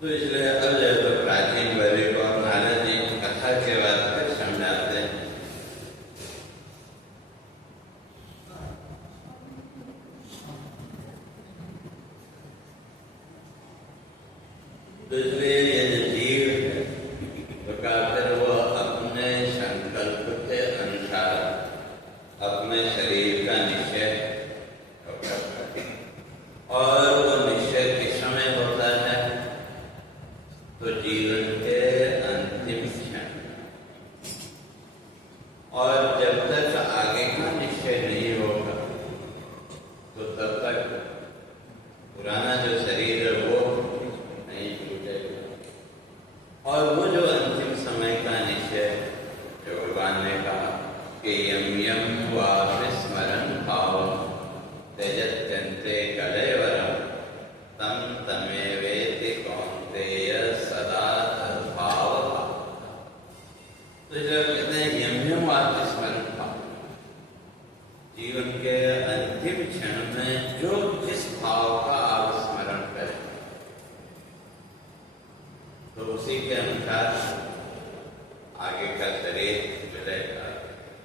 तो इसलिए अब जो प्राचीन वैदिक और नारद जी कथा के ने कहा कि यम यम वास्मरण भावम त्यजत्यन्ते कलेवरम तम तमेवेति कौन्तेय सदा तद्भाव। तो जो कहते हैं यम यम वास्मरण भाव, जीवन के अंतिम क्षण में जो जिस भाव का आप स्मरण करें तो उसी के अनुसार आगे का शरीर मिलेगा।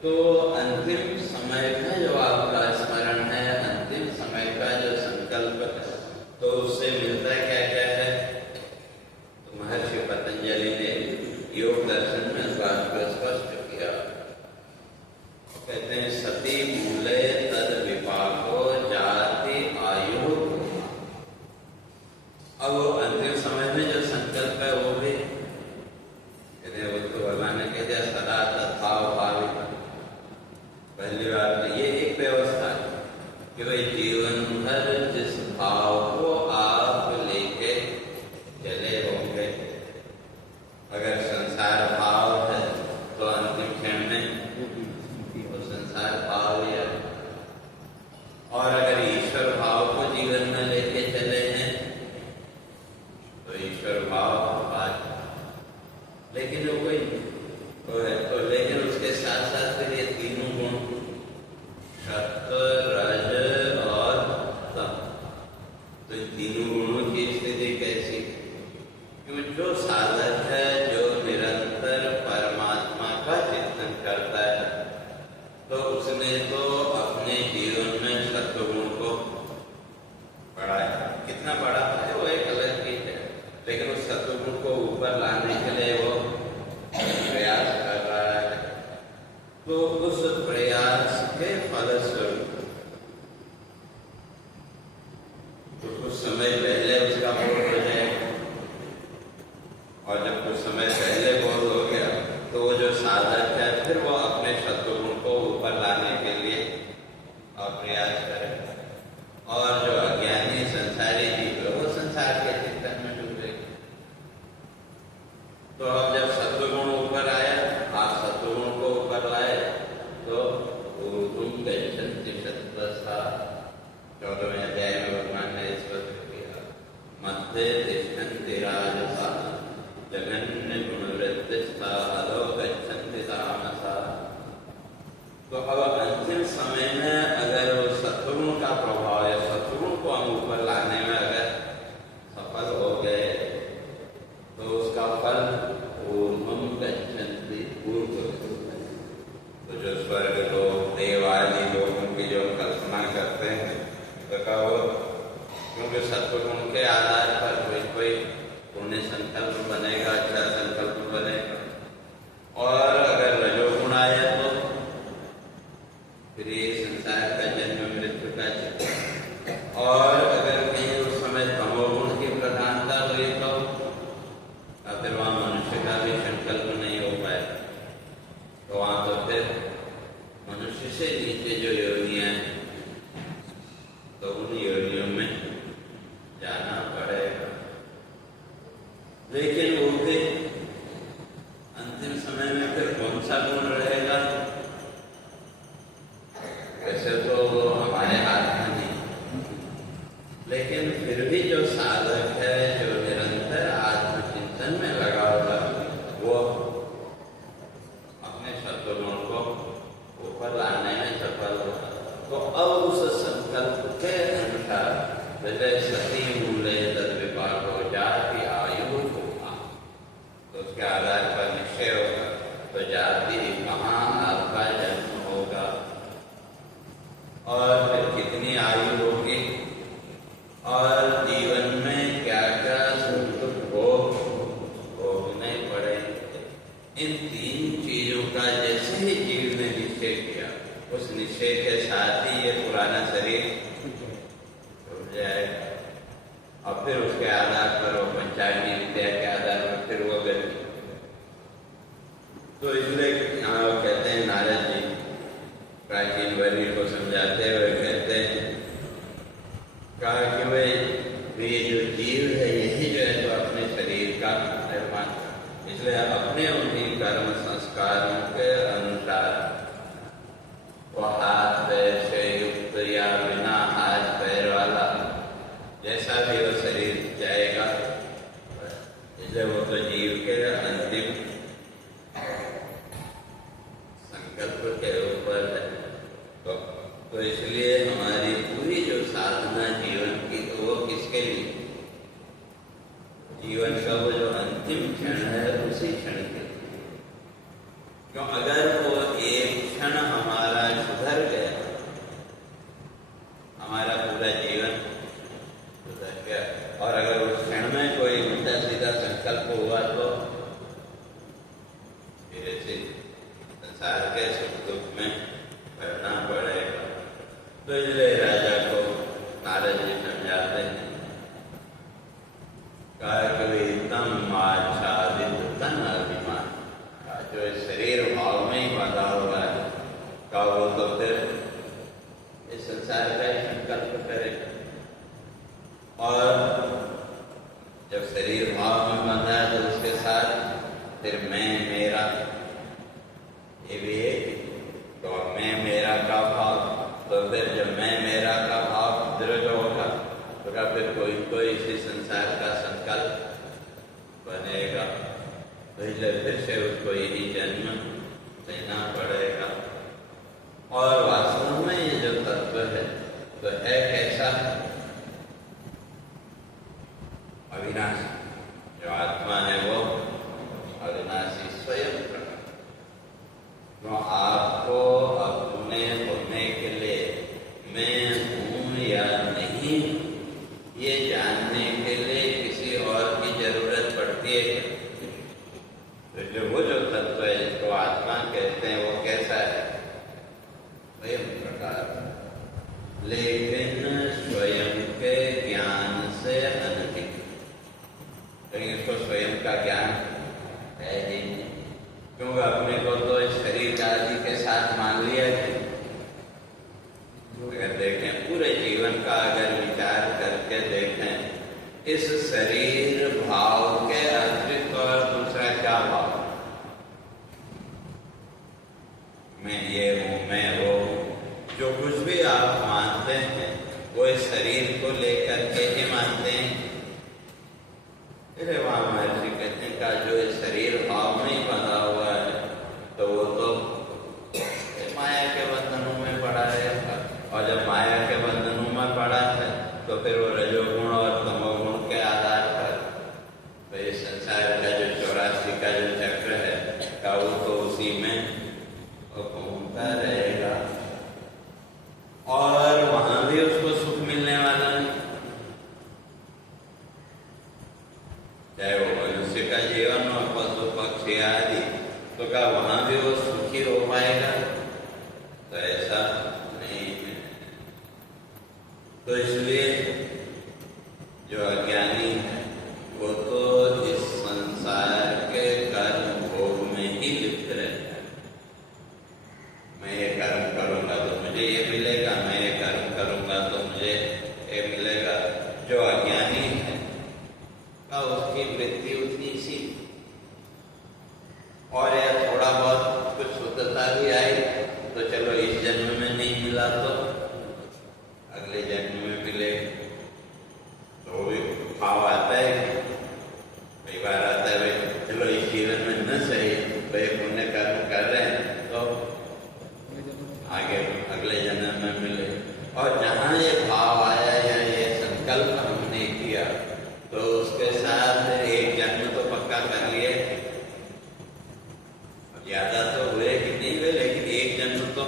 तो अंतिम समय का जो आपका स्मरण है, अंतिम समय का जो संकल्प है, तो उससे मिलता क्या क्या है? तो महर्षि पतंजलि ने योग दर्शन में इस बात को स्पष्ट किया। कहते हैं सती मूले तद विपाको जाति आयु। अब अंतिम समय में जो संकल्प है वो भी कहते हैं, उसको भगवान ने कह दिया सदा तद्भाव भावित। पहली बात ये एक व्यवस्था है कि भाई जीवन भर जिस भाव को आप लेके चले होंगे, अगर संसार भाव है तो अंतिम क्षण में संसार भाव या, और अगर ईश्वर भाव को जीवन में लेके चले हैं तो ईश्वर भाव बात। लेकिन वो कोई तो है तो, लेकिन उसके साथ साथ फिर ये तीनों गुण सत्व रज और तम, तो इन तीनों गुणों की स्थिति कैसी? क्योंकि जो साधक है, जो निरंतर परमात्मा का चिंतन करता है, तो उसने तो अपने जीवन में सत्वगुण को बढ़ाया। कितना बड़ा है वो एक अलग चीज है, लेकिन उस सत्वगुण को ऊपर लाने के लिए वो प्रयास कर रहा है। तो उस प्रयास के फलस्वरूप तो कुछ समय पहले उसका बोध हो जाएगा, और जब कुछ समय पहले बोध हो गया तो वो जो साधक है फिर वो अपने सत्वगुण को ऊपर लाने के लिए प्रयास करेगा। और जो अज्ञानी संसारी जीव है वो संसार के चिंतन में डूबेगा। तो अब जब सत्वगुण ऊपर आया, आप सत्वगुण को ऊपर लाए, तो तुम गच्छन्ति सत्त्वस्ता 14वें अध्याय में भगवान ने स्पष्ट किया, मध्ये तिष्ठन्ति राजसा जघन्य गुणवृत्तिस्ता अधो गच्छन्ति तामसा। तो अब अंतिम समय में अगर वो सत्वगुण का प्रभाव है, सत्वगुण को हम ऊपर लाने में अगर सफल हो गए तो उसका फल ऊर्ध्वं गच्छन्ति ऊर्ध्वं। तो जो स्वर्ग लोग, देव आदि लोगों की जो कल्पना करते हैं तो कहो, क्योंकि सत्वगुण के आधार पर कोई कोई पुण्य संकल्प बनेगा, अच्छा संकल्प बनेगा। और अगर रजोगुण आया तो फिर ये संसार का जन्म मृत्यु का चक्र। और अगर कहीं उस समय तमोगुण की प्रधानता हुई तो फिर वहां मनुष्य का भी संकल्प नहीं हो पाएगा। तो वहां तो फिर मनुष्य से नीचे जो योनियां हैं तो उन योनियों में जाना पड़ेगा। लेकिन वो भी अंतिम समय में फिर कौन सा गुण रहेगा, वैसे तो हमारे हाथ में नहीं, लेकिन फिर भी जो साधक है, जो निरंतर आत्मचिंतन में लगा हुआ, वो अपने सत्वगुण को ऊपर लाने में सफल होगा। तो अब उस संकल्प के अनुसार जैसे सती मूले तद विपाको जाति आयु होगा, तो उसके आधार पर निश्चय होगा तो जाति कहाँ आपका जन्म होगा और फिर कितनी आयु होगी और जीवन में क्या क्या सुख दुख भोगने पड़ेंगे। इन तीन चीजों का जैसे ही जीव ने निश्चय किया, उस निश्चय के साथ ही ये पुराना शरीर छूट जाएगा। और फिर उसके आधार पर वो पंचाग्नि विद्या के आधार पर फिर वो गति। तो इसलिए यहाँ वो कहते हैं, नारद जी प्राचीन वर्णी को समझाते हुए कहते हैं, कहा कि भाई ये जो जीव है यही जो है तो अपने शरीर का निर्माण, इसलिए अपने उन्हीं कर्म संस्कारों के अनुसार वो हाथ पैर से युक्त या बिना हाथ पैर वाला, जैसा भी वो शरीर जाएगा, इसलिए वो तो जीव के अंतिम संकल्प के ऊपर है। तो इसलिए हमारी पूरी जो साधना जीवन की, तो वो किसके लिए? जीवन का वो जो अंतिम क्षण है, उसी क्षण के लिए। क्यों? अगर वो एक क्षण हमारा सुधर गया, हमारा पूरा जीवन सुधर गया। और अगर उस क्षण में कोई उल्टा सीधा संकल्प हुआ तो फिर ऐसे संसार के सुख दुख में पड़ना पड़ेगा। तो इसलिए राजा को नारद जी समझाते हैं, तम आच्छादित तन अभिमान, जो शरीर भाव में ही बंधा हुआ है, का वो तो फिर इस संसार का संकल्प करेगा। और जब शरीर भाव में बंधा है तो उसके साथ फिर मैं मेरा ये भी है। तो मैं मेरा का भाव, तो फिर जब मैं मेरा का भाव दृढ़ होगा तो फिर कोई कोई इसी संसार का संकल्प बनेगा। तो इसलिए फिर से उसको यही जन्म लेना पड़ेगा। और वास्तव में ये जो तत्व है तो है कैसा? अविनाशी। जो आत्मा है वो अविनाशी स्वयं प्रकट। तो आपको अपने होने के लिए मैं हूँ या नहीं, ये जानने के लिए किसी और की जरूरत पड़ती है। तो जो वो जो तत्व है जिसको आत्मा कहते हैं, वो कैसा है? स्वयं प्रकाश, लेकिन स्वयं के ज्ञान से अनधिक। लेकिन इसको स्वयं का ज्ञान है ही नहीं, क्योंकि अपने को तो इस शरीर आदि के साथ मान लिया है। अगर देखें पूरे जीवन का, अगर विचार करके देखें, इस शरीर भाव के अतिरिक्त और दूसरा क्या भाव? मैं ये हूँ, मैं वो हूँ। जो कुछ भी आप मानते हैं वो इस शरीर को लेकर के ही मानते हैं। वहाँ महर्षि कहते हैं का जो इस शरीर भाव में ही बंधा हुआ है, तो वो तो माया के बंधनों में पड़ा रहेगा। और जब माया के बंधनों में पड़ा है तो फिर वो रजोगुण और तमोगुण के आधार पर तो ये संसार का जो 84 का जो चक्र है का वो तो उसी में घूमता रहेगा। और वहां भी उसको सुख मिलने वाला नहीं, चाहे वो मनुष्य का जीवन हो, पशु पक्षी आदि, तो क्या वहां भी वो सुखी हो पाएगा? तो ऐसा नहीं है। तो इसलिए जो अज्ञानी है वो तो इस संसार के कर्म भोग में ही लिप्त रहता है। मैं ये कर्म करूंगा तो मुझे ये मिलेगा, मैं ये कर्म करूंगा तो मुझे ये मिलेगा। जो अज्ञानी है का उसकी वृत्ति उतनी सी, और या थोड़ा बहुत कुछ शुद्धता भी आई तो चलो इस जन्म में नहीं मिला तो अगले जन्म में मिले। तो भी भाव आता है, कई बार आता है भाई चलो इस जीवन में न सही भाई पुण्य कर्म कर रहे हैं तो आगे अगले जन्म में मिले। और जहाँ ये भाव आया या ये संकल्प हमने किया तो उसके साथ एक जन्म तो पक्का कर लिए। ज्यादा तो हुए कि नहीं हुए, लेकिन एक जन्म तो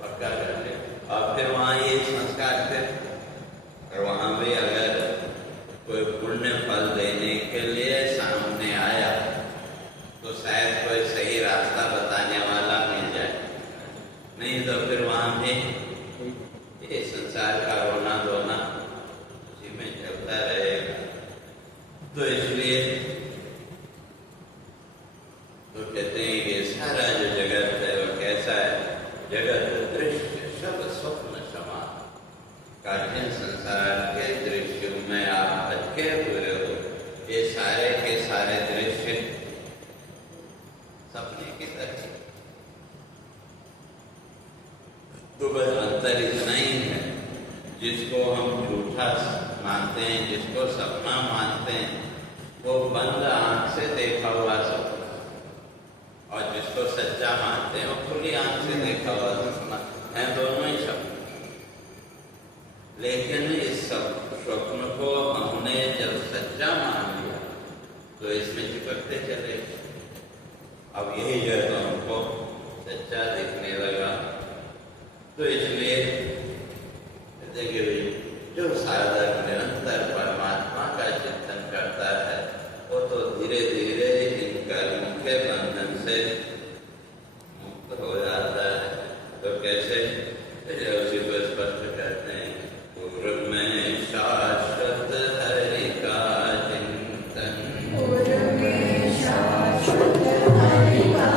पक्का कर ले। और फिर वहाँ ये संस्कार थे, और वहाँ भी अगर कोई पुण्य फल देने के लिए सामने आया तो शायद कोई सही रास्ता बताने वाला मिल जाए, नहीं तो फिर वहाँ भी ये संसार का रोना धोना उसी में चलता रहेगा। तो इसलिए तो कहते हैं ये सारा जो जगत है वो कैसा है? जगत दृश्य सब स्वप्न समान। काठिन संसार के दृश्यों में आप अटके हुए हो। ये सारे के सारे दृश्य सपने की तरह। तो बस अंतर इतना ही है, जिसको हम झूठा मानते हैं, जिसको सपना मानते हैं, वो बंद आंख से देखा हुआ सपना, और जिसको सच्चा मानते हैं वो खुली आंख से देखा हुआ सपना है, दोनों ही सपने। लेकिन इस स्वप्न को हमने जब सच्चा मान लिया तो इसमें चिपकते चले। अब यही जो तो हमको सच्चा दिखने लगा। तो इसलिए देखिए भाई, जो साधक निरंतर परमात्मा का चिंतन करता है वो तो धीरे धीरे इन कर्मों के बंधन से मुक्त हो जाता है। तो कैसे? उसी को स्पष्ट कहते हैं, पूर्व में शाश्वत हरि का चिंतन, पूर्व में शाश्वत हरि का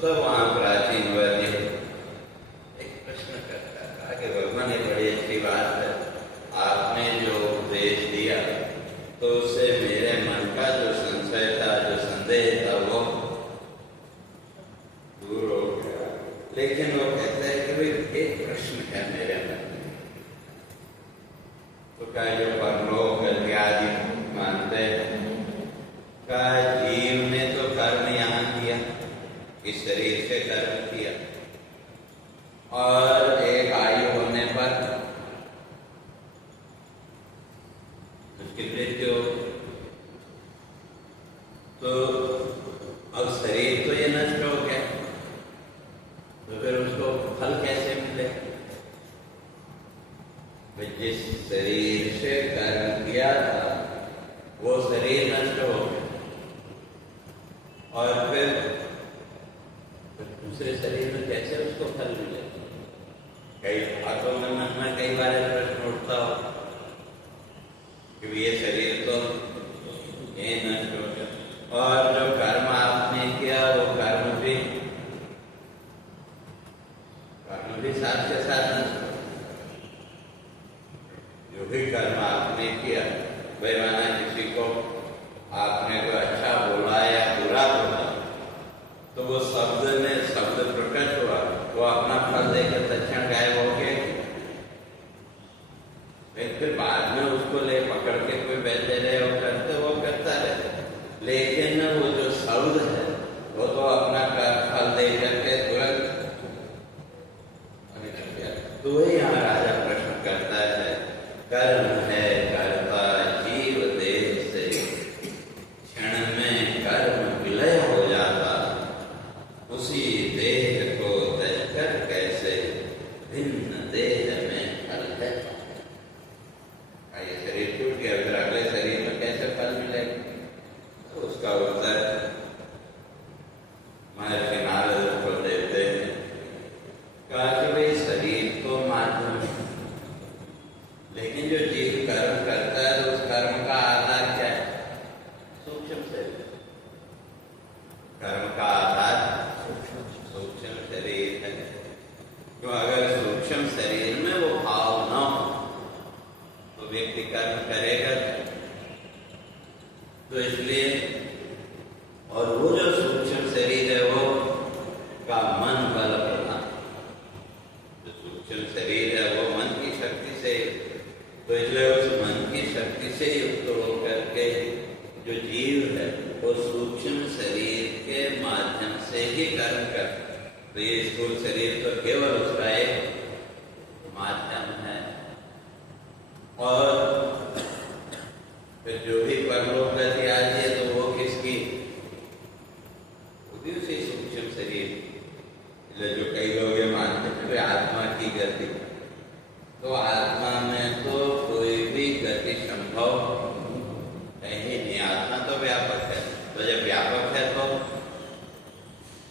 तो वहां प्राचीन वर्य एक प्रश्न करता था कि भगवान, ये बड़ी अच्छी बात है, आपने जो उपदेश दिया तो उससे मेरे मन का जो संशय था, जो संदेह था, वो दूर हो गया। लेकिन वो कहते हैं कि भाई एक प्रश्न है मेरे मन में, तो क्या जो परलोक आदि मानते हैं, का जीव ने तो कर्म यहाँ किया, इस शरीर से कर्म किया, और एक आयु होने पर उसकी मृत्यु, तो अब शरीर तो ये नष्ट हो गया, तो फिर उसको फल कैसे मिले? जिस शरीर से कर्म किया था वो शरीर नष्ट हो गया, और फिर दूसरे शरीर में कैसे उसको फल मिले? कई बातों में मन में कई बार प्रश्न उठता हो कि ये शरीर तो ये नष्ट हो गया, और जो कर्म आपने किया वो कर्म भी साथ के साथ नष्ट हो। जो भी कर्म आपने किया, भाई माना किसी को आपने कोई अच्छा बोला या बुरा बोला, तो वो शब्द प्रकट हुआ, वो अपना फल देकर तत्क्षण गायब हो गया। फिर बाद में उसको ले पकड़ के कोई बैठे रहे और करते, वो करता रहे, लेकिन वो जो शब्द है वो तो अपना फल दे करके तुरंत। तो वही यहाँ राजा प्रश्न करता है, कर्म है कर्ता जीव देह से, क्षण में कर्म विलय हो जाता, उसी देह को तजकर कैसे भिन्न देह में फल है। ये शरीर टूट गया, फिर अगले शरीर में कैसे फल मिलेगा? तो उसका उत्तर महर्षि नारद को देते हैं, कहा कि भाई शरीर तो माध्यम है, लेकिन जो जीव कर्म करता है तो उस कर्म का आधार क्या है? सूक्ष्म शरीर। कर्म का आधार सूक्ष्म शरीर है। तो अगर सूक्ष्म शरीर में वो भाव न हो तो व्यक्ति कर्म करेगा। तो इसलिए, और वो जो सूक्ष्म शरीर है वो का मन बल प्रधान, जो सूक्ष्म शरीर है वो मन की शक्ति से, तो इसलिए उस मन की शक्ति से युक्त होकर के जो जीव है वो सूक्ष्म शरीर के माध्यम से ही कर्म करता है। तो ये स्थूल शरीर तो केवल उसका एक माध्यम है, और फिर जो भी परलोक गति आती है तो वो किसकी? वो भी उसी सूक्ष्म शरीर। जो कई लोग ये मानते हैं कि आत्मा की गति, तो आत्मा में तो कोई भी गति संभव है ही नहीं। आत्मा तो व्यापक है, तो जब व्यापक है तो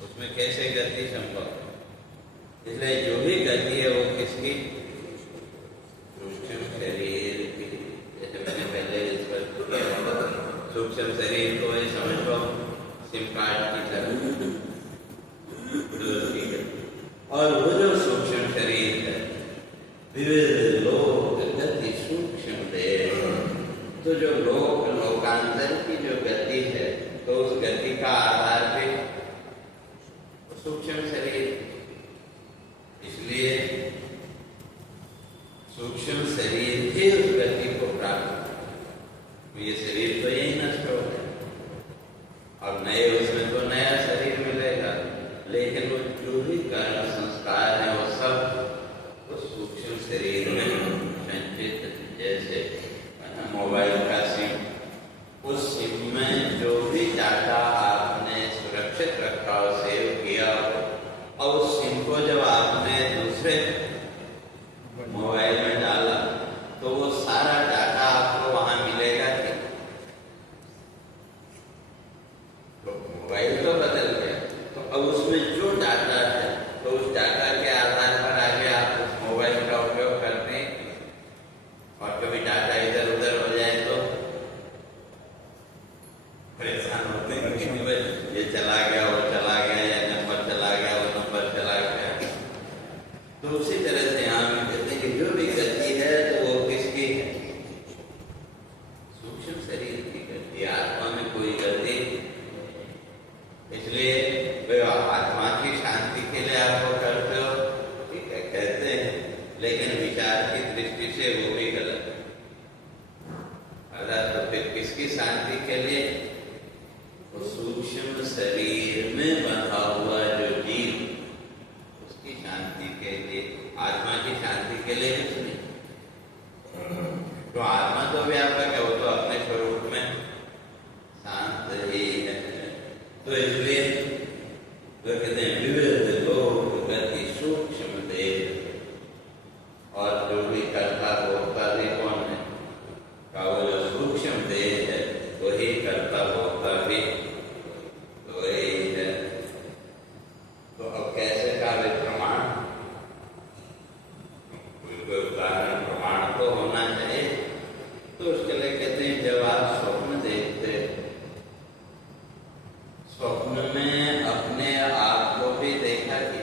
उसमें कैसे गति संभव? इसलिए जो भी गति है वो किसकी? सूक्ष्म शरीर की। जैसे मैंने पहले स्पष्ट किया, सूक्ष्म शरीर को ये समझ लो सिम कार्ड की तरह, और वो जो सूक्ष्म शरीर है, विविध लोक गति सूक्ष्म देह, तो जो लोकांतर की जो गति है, तो उस गति का आधार भी सूक्ष्म शरीर। इसलिए सूक्ष्म शरीर ही उस गति को प्राप्त, तो ये शरीर तो यही नष्ट हो गया, और नए उसमें तो नया शरीर मिलेगा, लेकिन वो जो भी कर्म संस्कार है वो सब उस सूक्ष्म शरीर में संचित। जैसे मोबाइल का सिम, उस सिम में जो भी डाटा आपने सुरक्षित रखा हो, सेव किया हो, और उस सिम को जब आपने दूसरे मोबाइल में डाला किसकी शांति के लिए? वो सूक्ष्म शरीर में बंधा हुआ जो जीव, उसकी शांति के लिए, आत्मा की शांति के लिए कुछ नहीं। तो आत्मा तो व्यापक है, वो तो अपने स्वरूप में शांत ही है। तो इसलिए तो कहते हैं विविध लोक गति सूक्ष्म देह, और जो भी करता भोगता भी कौन है? का वो जो सूक्ष्म देह है वही करता भोगता भी तो वही है। तो अब कैसे कार्य प्रमाण? कोई उदाहरण प्रमाण तो होना चाहिए। तो उसके लिए कहते हैं जब आप स्वप्न देखते, स्वप्न में अपने आप को भी देखा कि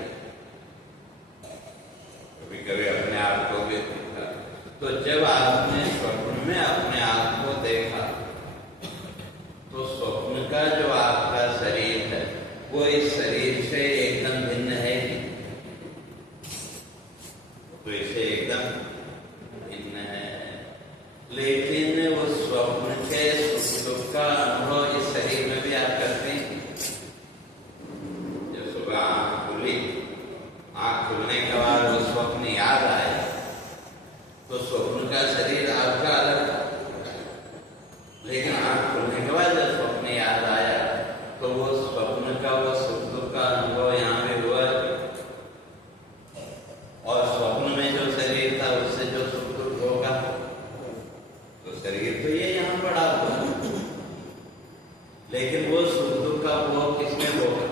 कभी कभी अपने आप को भी देखा। तो जब आपने स्वप्न में अपने आप को देखा तो स्वप्न का जो आपका शरीर है वो इस शरीर से एकदम भिन्न है कि तो इससे एकदम भिन्न है। लेकिन वो स्वप्न के सुख दुख का अनुभव इस शरीर में भी आप करते हैं। जब सुबह आँख खुली, आँख खुलने के बाद वो स्वप्न याद आए तो स्वप्न का शरीर आपका अलग था, लेकिन आँख खुलने के बाद जब स्वप्न याद आया तो वो स्वप्न का वो सुख दुख का अनुभव यहाँ पे हुआ। और स्वप्न में जो शरीर था उससे जो सुख दुख होगा तो शरीर तो ये यहाँ पड़ा हुआ, लेकिन वो सुख दुख का वो किसमें होगा?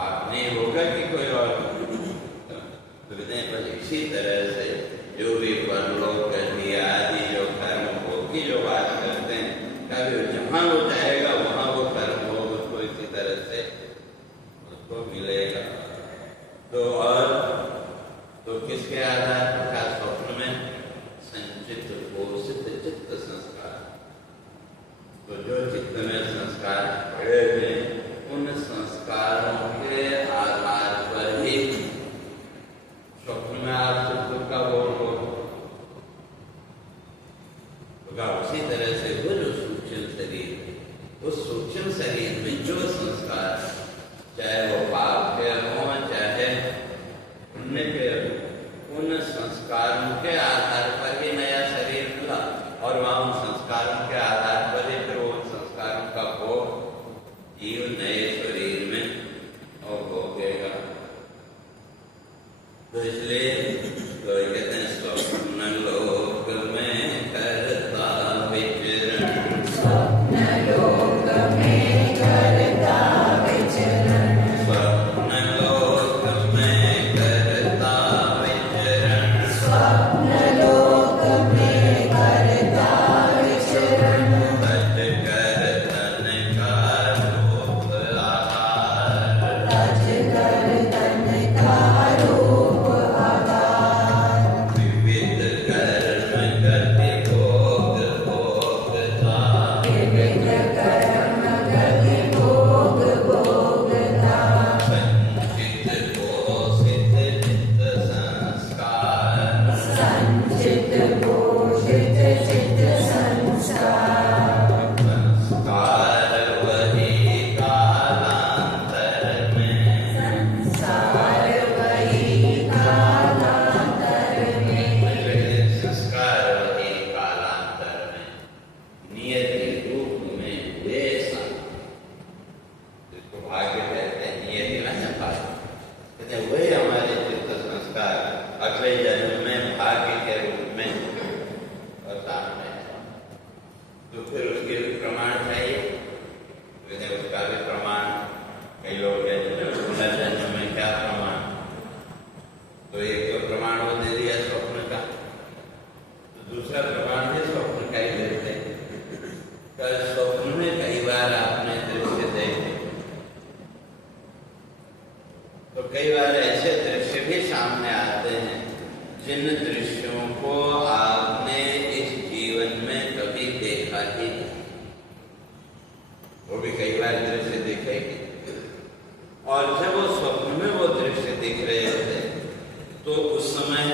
आप नहीं होगा कि कोई और? पर इसी तरह से जो भी परलोक गति आदि जो कर्म भोग की जो बात करते हैं, कभी जहाँ वो जाएगा वहाँ वो कर्म भोग उसको इसी तरह से उसको मिलेगा। तो और तो किसके आधार पर था? स्वप्न में संचित पोषित चित्त संस्कार। तो जो चित्त में संस्कार पड़े हुए उन संस्कारों के आधार पर ही स्वप्न में आप सुख दुख का भोग हो। उसी तरह से वो जो सूक्ष्म शरीर, उस सूक्ष्म शरीर में जो संस्कार, चाहे वो पाप के हो चाहे पुण्य के हो, उन संस्कारों के आधार पर ही नया शरीर मिला और वहाँ उन संस्कारों के आधार पर ही फिर उन संस्कारों का भोग जीव नए शरीर में और भोगेगा। तो इसलिए तो कहते हैं स्वप्न लोक में करता विचरण, स्वप्न लोक में करता विचरण, स्वप्न लोक में करता विचरण, स्वप्न लोक में करता विचरण, तज कर तन का रूप आधार, तज कर तन का रूप कई बार ऐसे दृश्य भी सामने आते हैं जिन दृश्यों को आपने इस जीवन में कभी देखा ही नहीं, वो भी कई बार दृश्य दिखेगी। और जब वो स्वप्न में वो दृश्य दिख रहे थे तो उस समय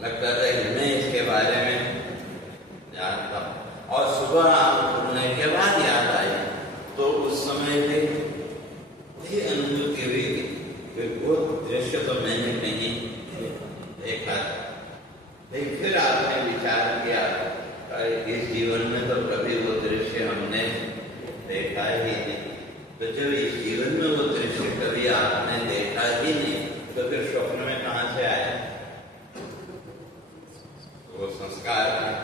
लगता था कि मैं इसके बारे में सुबह आंख खुलने के बाद याद आई तो उस समय भी वही अनुभूति हुई कि वो दृश्य तो मैंने नहीं देखा। लेकिन फिर आपने विचार किया इस जीवन में तो कभी वो दृश्य हमने देखा ही नहीं। तो जब इस जीवन में वो दृश्य कभी आपने देखा ही नहीं तो फिर स्वप्न में कहां से आया? वो संस्कार है,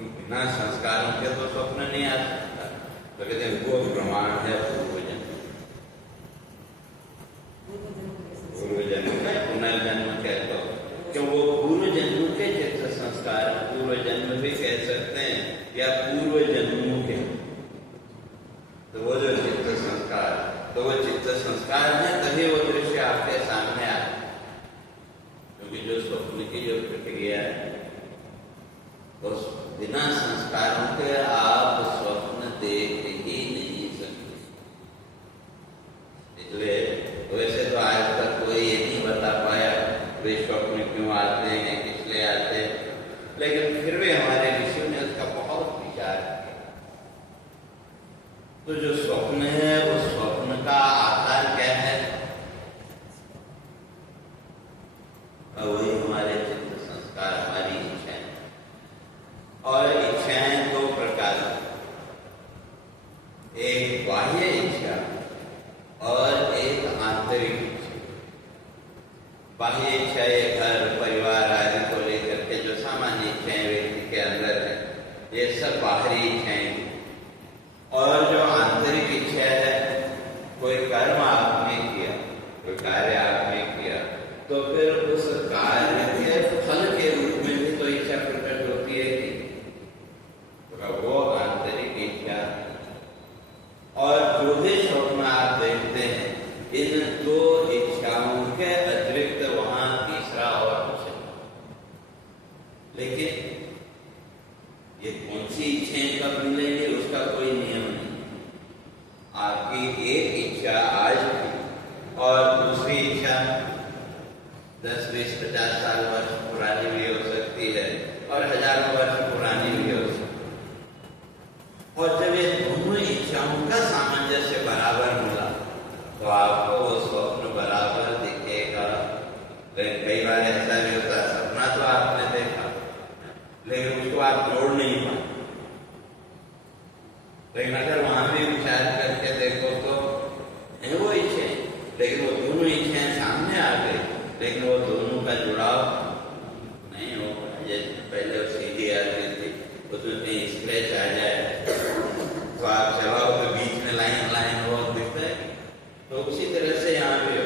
बिना संस्कारों के तो स्वप्न नहीं आ सकता। तो कहते हैं वो प्रमाण है पूर्व जन्म का पुनर्जन्म कहते हो, क्यों वो पूर्व जन्म के चित्त संस्कार, पूर्व जन्म भी कह सकते हैं या पूर्व जन्मों के। तो वो जो चित्त संस्कार, तो वो चित्त संस्कार है तभी वो दृश्य आपके सामने आए। क्योंकि जो स्वप्न की जो प्रक्रिया है तो बिना संस्कारों के आप स्वप्न देख ही नहीं सकते। इसलिए वैसे तो आज तक कोई ये नहीं बता पाया वे स्वप्न क्यों आते हैं, किस लिए आते हैं, लेकिन फिर भी हमारे ऋषियों ने उसका बहुत विचार किया। तो जो स्वप्न है वो स्वप्न का आधार क्या है? वही हमारे चित्त संस्कार, हमारी इच्छाएं। और इच्छाएं दो प्रकार, एक बाह्य इच्छा और एक आंतरिक इच्छा। बाह्य इच्छा ये घर परिवार आदि को लेकर के जो सामान्य इच्छाएं व्यक्ति के अंदर है, ये सब बाहरी इच्छाएं। और जो आंतरिक इच्छा है, कोई कर्म आपने किया, कोई कार्य आपने किया, तो फिर उस कार्य के फल के रूप में भी तो इच्छा प्रकट होती है कि वो आंतरिक इच्छा। और जो भी स्वप्न आप देखते हैं, इन दो इच्छाओं के अतिरिक्त वहां तीसरा और कुछ है। लेकिन ये कौन सी इच्छाएं कब मिलेंगी उसका कोई नियम नहीं। आपकी एक इच्छा आज की और दूसरी इच्छा 10, 20, 50 साल वर्ष पुरानी भी हो सकती है और हजारों वर्ष पुरानी भी हो सकती है। और जब ये दोनों इच्छाओं का सामंजस्य बराबर मिला तो आपको वो स्वप्न बराबर दिखेगा। कई बार ऐसा भी होता है, सपना तो आपने देखा लेकिन उसको आप जोड़ नहीं पाए। लेकिन अगर वहां भी विचार करके देखो तो है वो इच्छाएं, लेकिन वो दोनों इच्छाएं सामने आ गई, लेकिन वो दोनों का जुड़ाव नहीं हो। जैसे पहले वो सीधी आती थी, उसमें कहीं स्क्रैच आ जाए तो आप चलाओ तो बीच में लाइन लाइन वो दिखता है, तो उसी तरह से यहाँ भी हो।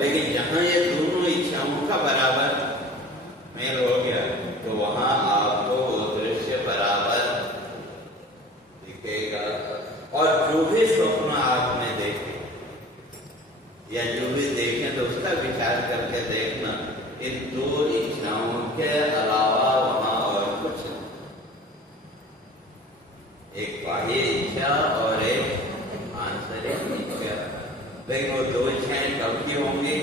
लेकिन जहाँ ये दोनों इच्छाओं का बराबर मेल हो गया तो वहां आपको वो दृश्य बराबर दिखेगा। और जो भी स्वप्न आपने देखे या जो भी देखे तो उसका विचार करके देखना, इन दो इच्छाओं के अलावा वहां और कुछ नहीं। एक बाह्य इच्छा और एक आंतरिक इच्छा। लेकिन वो दो इच्छाएं कब की होंगी?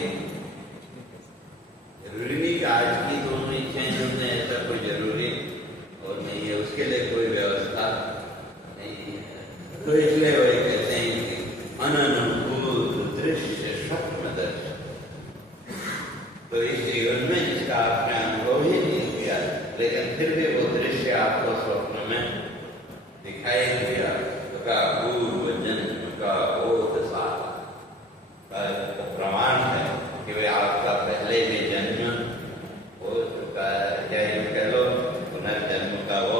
जरूरी नहीं कि आज की दोनों इच्छाएं जुड़ने, ऐसा कोई जरूरी और नहीं है, उसके लिए कोई व्यवस्था नहीं है। तो इसलिए वही कहते हैं कि अननुभूत दृश्य स्वप्न दर्शन। तो इस जीवन में जिसका आपने अनुभव ही नहीं किया, लेकिन फिर भी वो दृश्य आपको स्वप्न में दिखाई दिया, तो पूर्व जन्म का बोध साथ प्रमाण है कि वे आपका पहले भी जन्म हो चुका है, या यूं कह लो पुनर्जन्म का वो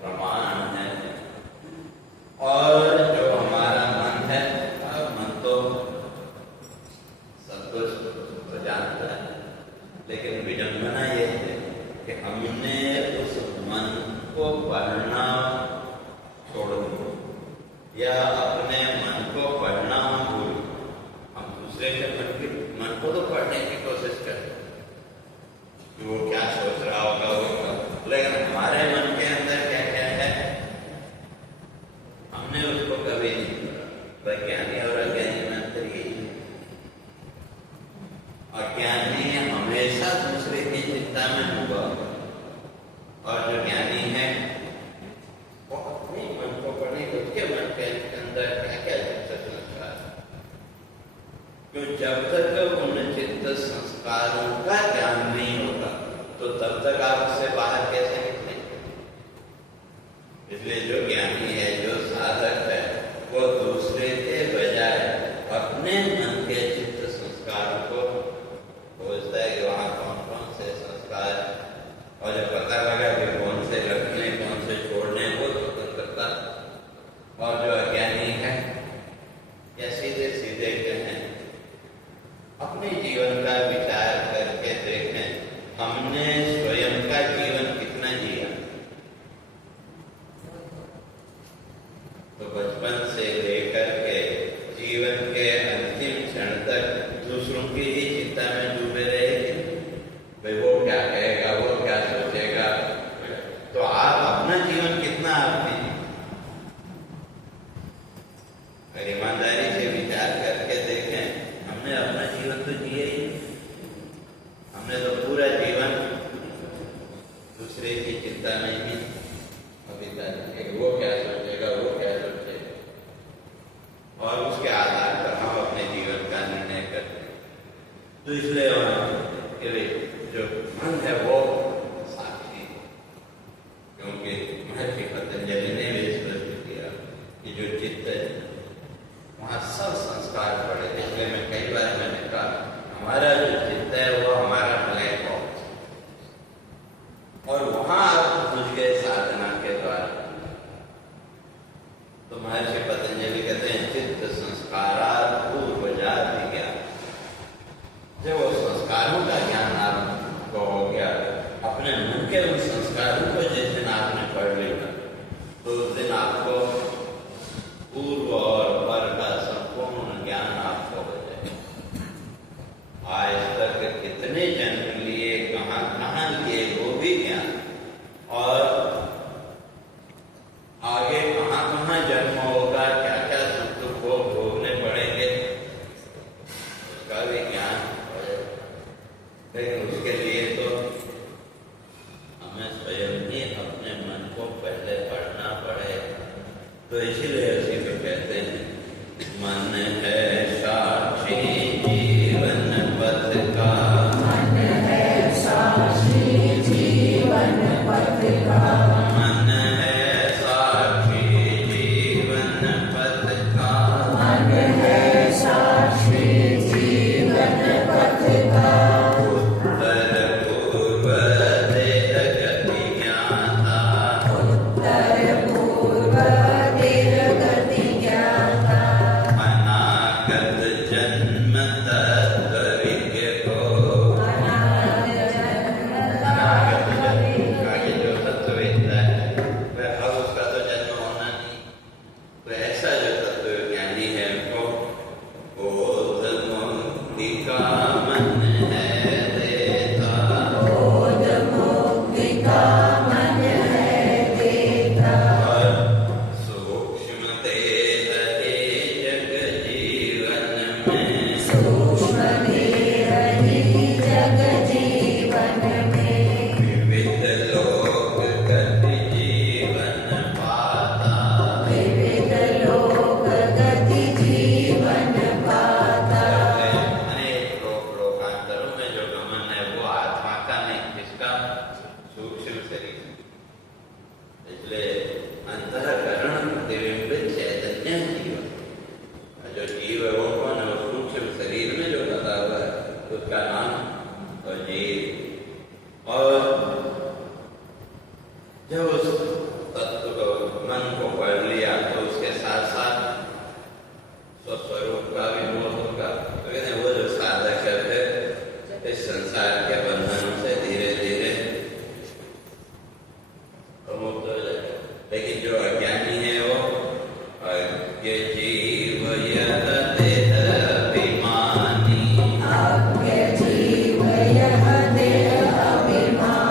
प्रमाण है। और जो हमारा मन है, मन तो सब कुछ तो जानता है, लेकिन विडंबना ये है कि हमने उस मन को पढ़ना छोड़ दिया या अपने मन को पढ़ना भूल। हम दूसरे के मन को तो पढ़ने की कोशिश करते कि वो क्या सोच रहा होगा वो, लेकिन हमारे मन के अंदर क्या क्या है हमने उसको कभी नहीं पढ़ा। वैज्ञानिक और अज्ञानी में अंतर यही है। अज्ञानी हमेशा दूसरे की चिंता में होगा और जो ज्ञानी है स्वयं का जीवन कितना जिया। तो बचपन से लेकर के जीवन के अंतिम क्षण तक दूसरों की ही चिंता में डूबे रहे। भाई वो क्या कहेगा, वो क्या सोचेगा। तो आप अपना जीवन कितना आपने, अगर ईमानदारी से विचार करके देखें, हमने अपना जीवन तो जिया ही। हमने तो पूरा जीवन दूसरे की चिंता में ही बिता दिया। वो क्या सोचेगा, वो क्या सोचेगा, और उसके आधार पर हम अपने जीवन का निर्णय करते हैं। तो इसलिए जो मन है वो साक्षी, क्योंकि महर्षि पतंजलि ने भी स्पष्ट किया कि जो चित्त है वहाँ सब संस्कार पड़े। इसलिए मैं कई बार मैंने कहा, हमारा जो चित्त है वो हमारा ब्लैक बॉक्स, और वहां आप घुस गए साधना के द्वारा। तो महर्षि पतंजलि कहते हैं, चित्त संस्कारात् पूर्वजात् ज्ञान। जब वो संस्कारों का ज्ञान आपको हो गया, अपने मन के उन संस्कारों को जिस दिन आपने पढ़ लिया, तो उस दिन आपको पूर्व और पर का संपूर्ण ज्ञान आपको हो जाएगा। आज तक कितने जन्म लिए, कहाँ कहाँ लिए, वो भी ज्ञान, और आगे कहाँ कहाँ जन्म होगा, क्या क्या सुख दुख को भोगने पड़ेंगे, उसका भी ज्ञान हो जाएगा। लेकिन उसके लिए तो हमें स्वयं ही अपने मन को पहले पढ़ना पड़ेगा। तो इसीलिए उसी में कहते हैं, मन है साक्षी जीवन पथ का, मन है साक्षी जीवन पथ का, मन है साक्षी जीवन पथ का, मन है साक्षी जीवन पथ का। उत्तर पूर्व देह गति ज्ञाता, उत्तर पूर्व देह गति ज्ञाता, अनागत जन्म तत्व विज्ञ को, अनागत जन्म आगे जो तत्व विद्या है वह, अब उसका तो जन्म होना नहीं। तो ऐसा जो तत्व ज्ञानी है उनको बोध मुक्ति का मन है देता, बोध मुक्ति का मन है देता, और सूक्ष्म देह ही जग जीवन में, सूक्ष्म देह ही जग जीवन में, विविध लोक गति जीवन पाता, विविध लोक गति जीवन पाता। अनेक लोक लोकांतरों में जो गमन है वो आत्मा का नहीं, किसका, सूक्ष्म शरीर। इसलिए अंतःकरण प्रतिबिंबित चैतन्य जीवन, जो जीव है वो कौन है, वो सूक्ष्म शरीर में जो लगा हुआ है उसका नाम और जीव। और जब उस तत्व को, मन को पढ़ लिया, तो उसके साथ साथ स्वस्वरूप का भी बोध होगा। तो कहते हैं वो जो साधक है इस संसार के बंधनों से धीरे धीरे मुक्त हो जाएगा। लेकिन जो अज्ञानी है वो अज्ञ जीव यह देह अभिमानी, अज्ञ जीव यह देह अभिमानी,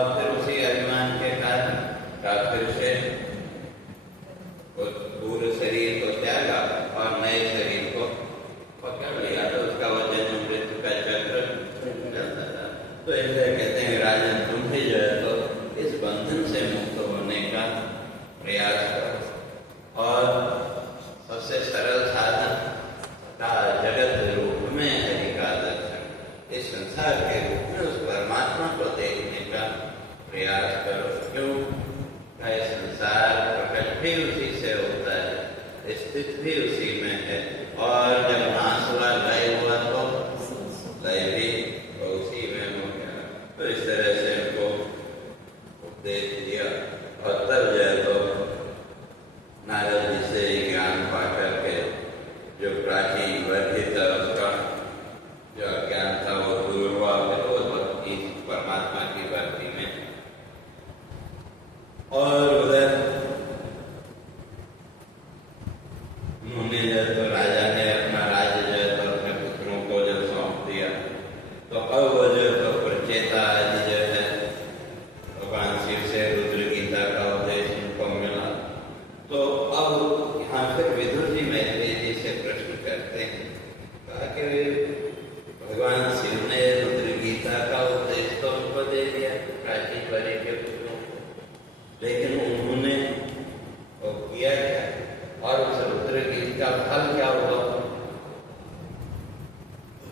और फिर उसी अभिमान के कारण का फिर से पूरे शरीर को त्यागा और नए शरीर को पकड़ लिया, तो उसका वह जन्म मृत्यु का चक्र चलता था। तो इसलिए कहते हैं राजन, तुम भी जो है तो इस बंधन से मुक्त होने का प्रयास करो। और सबसे सरल साधन का जगत रूप में हरि का दर्शन, इस संसार के रूप में उस परमात्मा को देखने का प्रयास करो। क्यों? यह संसार प्रकट भी उसी से होता है, स्थित भी उसी में है, और जब नाश हुआ, लय हुआ तो लय भी उसी में हो गया। तो इस तरह से उनको उपदेश दिया और तब जो है तो नारद जी से ज्ञान पा करके जो प्राचीन वर्धित उसका जो अज्ञान था वो दूर हुआ, फिर वो भक्ति परमात्मा की भक्ति में। और उधर उन्होंने जब तो राजा ने अपना राज्य जो है तो अपने पुत्रों को जब सौंप दिया, तो अब वो जो तो प्रचेता आदि जो है भगवान शिव से रुद्र गीता का उपदेश उनको मिला। तो अब यहाँ फिर विदुर जी मैत्री जी से प्रश्न करते हैं, कहा कि भगवान शिव ने रुद्र गीता का उपदेश तो उनको दे दिया प्राचीन परी के पुत्रों को, लेकिन उन्होंने वो किया क्या, और उस रुद्र गीत का फल क्या हुआ?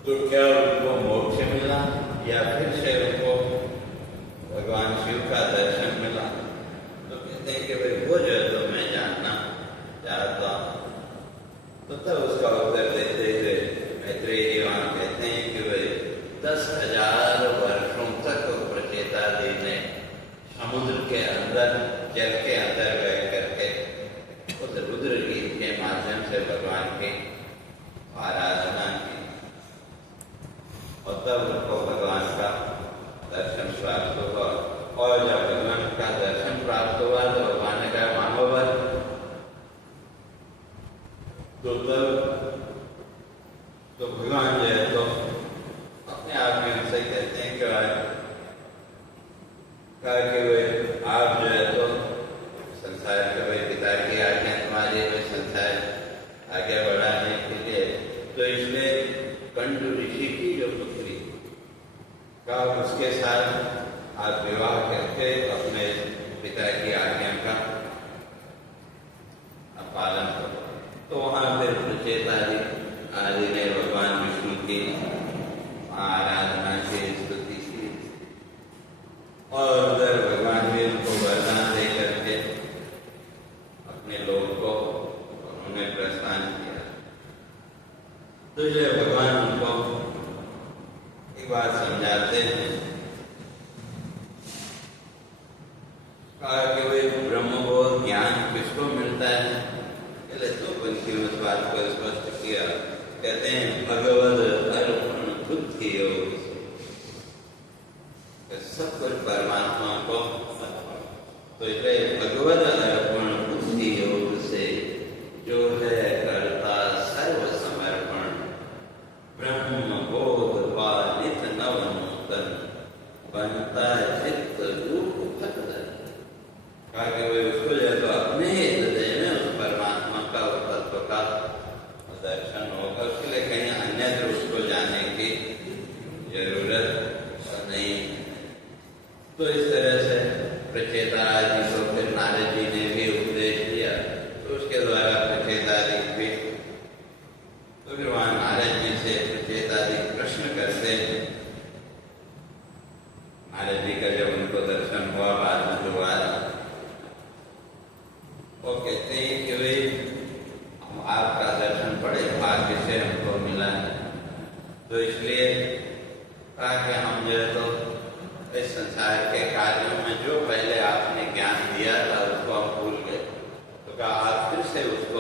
तो क्या उनको मोक्ष मिला या फिर से उनको भगवान शिव का दर्शन मिला? तो कहते हैं कि भाई वो जो है तो मैं जानना चाहता हूँ। तो तब उसका उत्तर देते हुए मैत्रेय जी वहाँ कहते हैं कि भाई 10,000 वर्षों तक प्रचेता जी ने समुद्र के अंदर, जल के अंदर रह करके उस रुद्र गीत के माध्यम से भगवान की आराधना की, और तब उनको भगवान का दर्शन प्राप्त हुआ। और जब भगवान का दर्शन प्राप्त हुआ तो भगवान ने कहा मानव, तो भगवान जो है तो अपने आप में उनसे कहते हैं कि वे आप जो है तो संसार के भाई पिता की आज्ञा तुम्हारी में संसार आगे बढ़ाने के लिए, तो इसलिए कंडु ऋषि की जो पुत्री का उसके साथ आप विवाह करके अपने पिता की आज्ञा का पालन करो। तो वहाँ फिर प्रचेता आदि ने भगवान विष्णु की आराधना की, स्तुति की, और उधर भगवान भी उनको वरदान दे करके अपने लोक को उन्होंने प्रस्थान किया। तो जो भगवान उनको एक बात समझाते हैं, कहा कि वे ब्रह्मबोध ज्ञान किसको मिलता है? पहले तो पंक्ति में उस बात को स्पष्ट किया, कहते हैं भगवद अर्पण बुद्धि योग, सब कुछ परमात्मा को। तो इसलिए भगवद अर्पण बुद्धि योग से जो है करता सर्व समर्पण, ब्रह्म बोध व नित नव नूतन, बनता चित्त रूप भक्तन। कहा कि वे उसको जो तो अपने हृदय में उस परमात्मा का तत्व का दर्शन होगा, उसके लिए कहीं अन्यत्र उसको जाने की जरूरत नहीं। तो इस तरह से प्रचेता आदि को फिर नारद जी ने भी उपदेश दिया, तो उसके द्वारा प्रचेता आदि भी, तो फिर वहाँ नारद जी से प्रचेता आदि प्रश्न करते हैं। नारद जी का जब उनको दर्शन हुआ बाद में दोबारा, वो कहते हैं कि भाई हम आपका दर्शन बड़े भाग्य से हमको मिला है, तो इसलिए कहा कि हम जो है तो इस संसार के कार्यों में जो पहले आपने ज्ञान दिया था उसको हम भूल गए, तो कहा आप फिर से उसको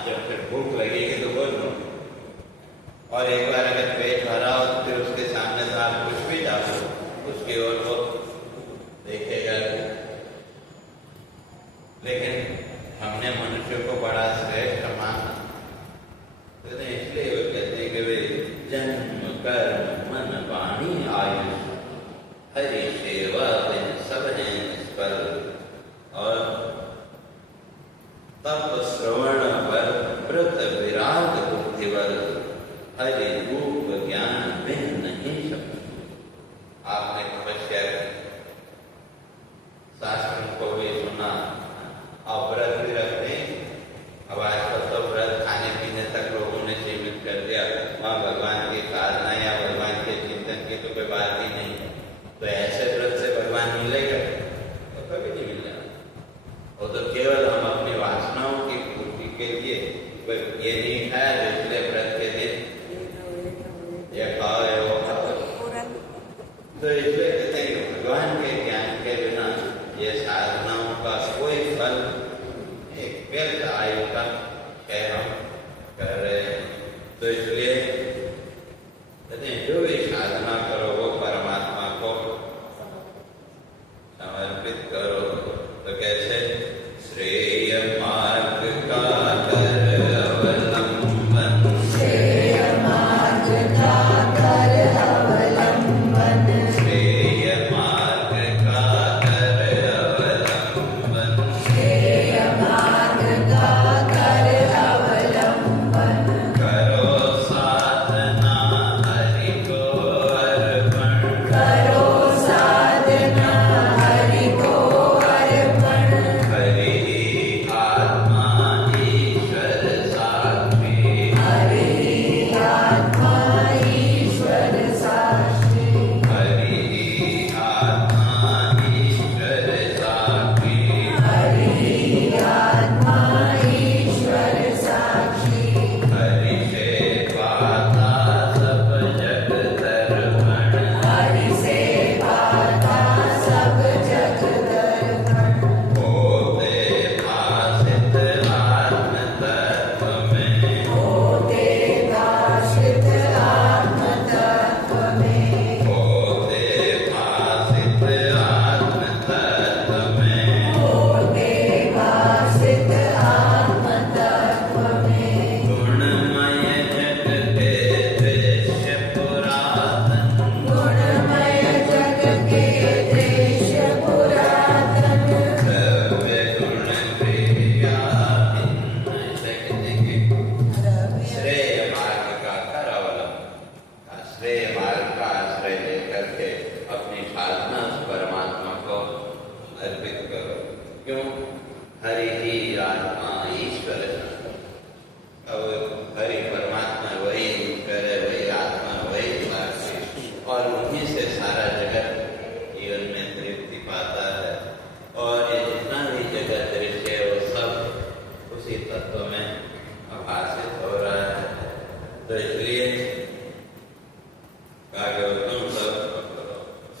हाँ, जब फिर भूख लगेगी तो बोल लो। और एक बार अगर पेट भरा हो तो फिर उसके सामने से आप कुछ भी डालो, उसकी ओर वो देखेगा। लेकिन हमने मनुष्य को बड़ा श्रेष्ठ माना, तो इसलिए वो कहते हैं कि वे जन्म कर्म मन वाणी आयुष हरि सेवा दिन सब हैं निष्फल। और तप श्रवण व्रत विराग बुद्धिबल हरि रूप ज्ञान बिन नहीं सकते। आपने तपस्या शास्त्र को भी सुना और व्रत भी रखते हैं। अब आजकल तो व्रत खाने पीने तक लोगों ने सीमित कर दिया, वहाँ भगवान की साधना या भगवान के चिंतन की तो कोई बात ही नहीं है। तो ऐसे व्रत से भगवान मिलेगा तो कभी नहीं मिलेगा। वो तो केवल हम अपनी वासनाओं की पूर्ति के लिए ये नहीं खाया तो इसलिए व्रत के दिन ये खाओ या वो खाओ, तो इसलिए कहते हैं भगवान के ज्ञान के बिना ये साधनाओं का कोई फल, एक व्यर्थ आयु का है हम कर रहे हैं। तो इसलिए कहते हैं जो भी साधना करो वो परमात्मा को समर्पित करो। तो कैसे? श्रेय मार्ग का कर अवलंबन, श्रेय मार्ग का कर अवलंबन, श्रेय मार्ग का कर अवलंबन, श्रेय मार्ग का कर अवलंबन, करो साधना हरि को अर्पण, करो साधना हरि को अर्पण, हरि आत्मा ईश्वर साक्षी, हरि आत्मा ईश्वर साक्षी, हरि आत्मा ईश्वर साक्षी, हरि आत्मा ईश्वर साक्षी, हरि से पाता सब जग दर्पण, हरि से पाता सब जग दर्पण, होते भाषित आत्म तत्व में, होते भाषित आत्म तत्व में, होते भाषित आत्म तत्व में, होते भाषित आत्म तत्व में, गुणमय जग के दृश्य पुरातन, गुणमय जग के दृश्य पुरातन, द्रव्य गुण क्रिया भिन्न शक्ति के श्रेय मार्ग का कर अवलंबन, श्रेय मार्ग का आश्रय लेकर के अपनी साधना परमात्मा को अर्पित करो। क्यों? हरि ही आत्मा ईश्वर है। अब हरि परमात्मा वही ईश्वर है, वही आत्मा, वही साक्षी, और उन्हीं से सारा जगत जीवन में तृप्ति पाता है। और ये जितना भी जगत दृश्य है वो सब उसी तत्व में आभासित हो रहा है। तो इसलिए तुम सब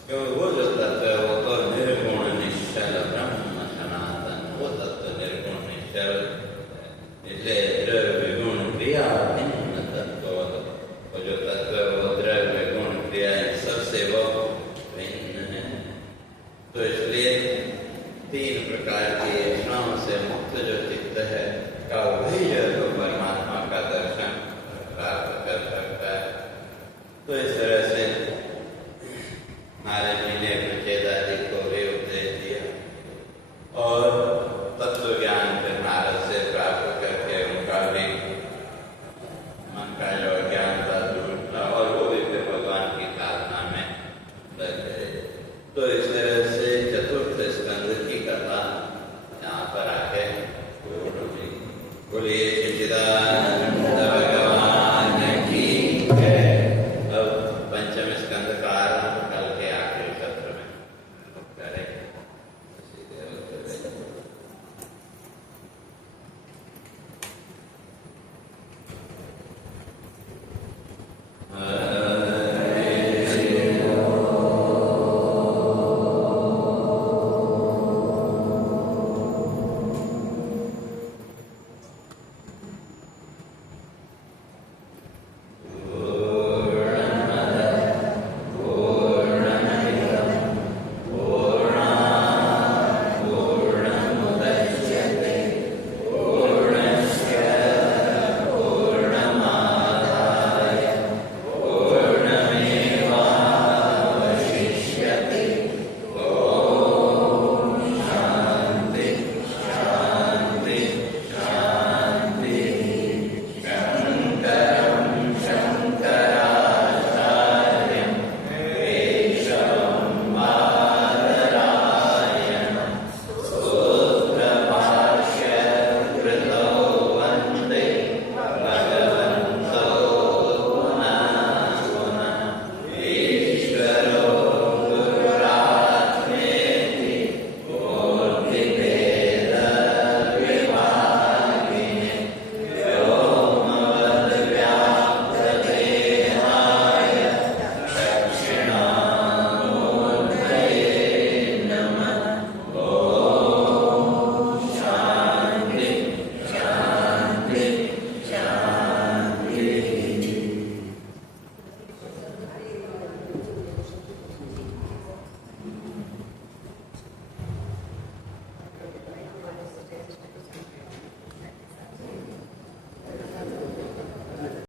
क्यों वो जो तत्व है वो तो निर्गुण निश्चल ब्रह्म सनातन, वो तत्व निर्गुण निश्चल है। इसलिए द्रव्य गुण क्रिया भिन्न तत्व, वो जो तत्व है वो द्रव्य गुण क्रिया सबसे वो भिन्न है। तो इसलिए तीन प्रकार की इच्छाओं से मुक्त जो चित्त है का वही जो परमात्मा का दर्शन प्राप्त कर सकता है। तो इस तरह से नारद जी ने विचेदादि को भी उपदेश दिया और तत्व ज्ञान फिर नारद से प्राप्त करके उनका भी मन का जो ज्ञान था दूर था और वो भी फिर भगवान की साधना में लग गए। तो इस तरह से चतुर्थ स्कंद की कथा यहाँ पर आके पूर्ण हुई। बोलिए